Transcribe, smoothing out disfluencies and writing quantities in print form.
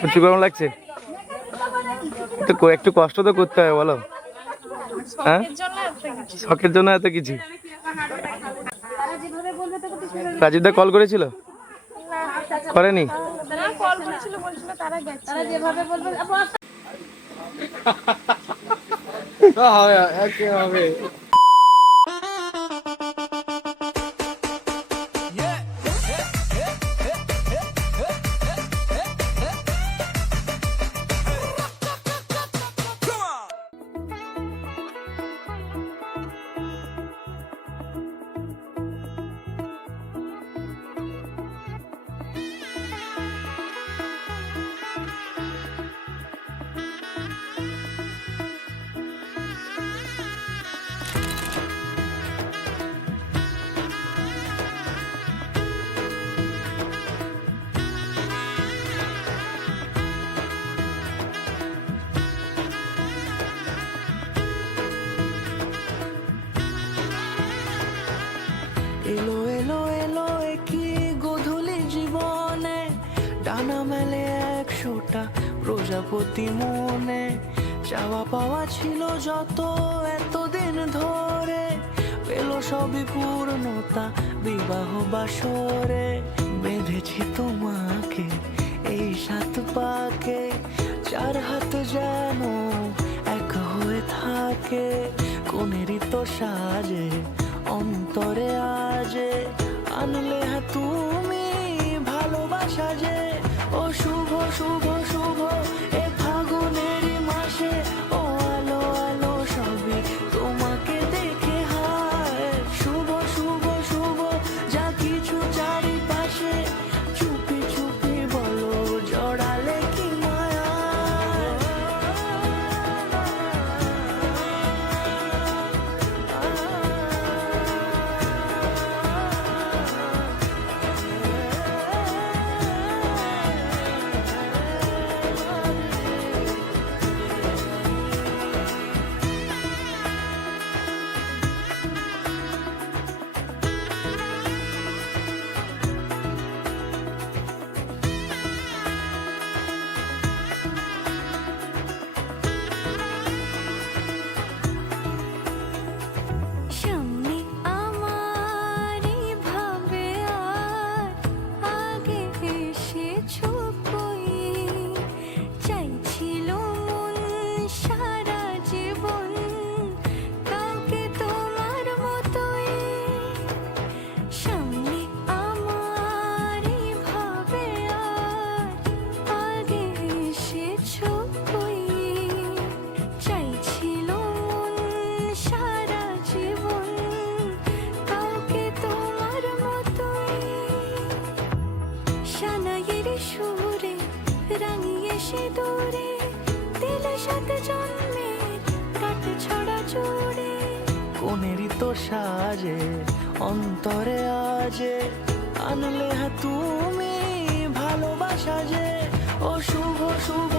প্রচুর গরম লাগছে। একটু কষ্ট তো করতে হবে বলো। হ্যাঁ, শখের জন্য এত কিছু। রাজীবদা কল করেছিল? করেনি? হবে। এলো এলো এলো কি গোধূলি জীবনে, ডানা মেলে 100টা প্রজাপতি মনে। চাওয়া পাওয়া ছিল যত এতদিন ধরে, পেল সবই পূর্ণতা বিবাহ বাসরে। বেঁধেছি তোমাকে এই 7 পাকে, 4 হাত যেন এক হয়ে থাকে। কোনেরই তো সাজে অন্তরে আজে, আনলে তুমি ভালোবাসা যে। ও শুভ শুভ শুভ এ ফাগুনেরই মাসে, ও আলো আলো সবই তোমাকে দেখে হায়। শুভ শুভ শুভ যা কিছু চারিপাশে, চুপি চুপি বলো জড়ালে কি মায়া। কোনেরই তো সাজে অন্তরে আজে, আনলে তুমি ভালোবাসা যে। ও শুভ শুভ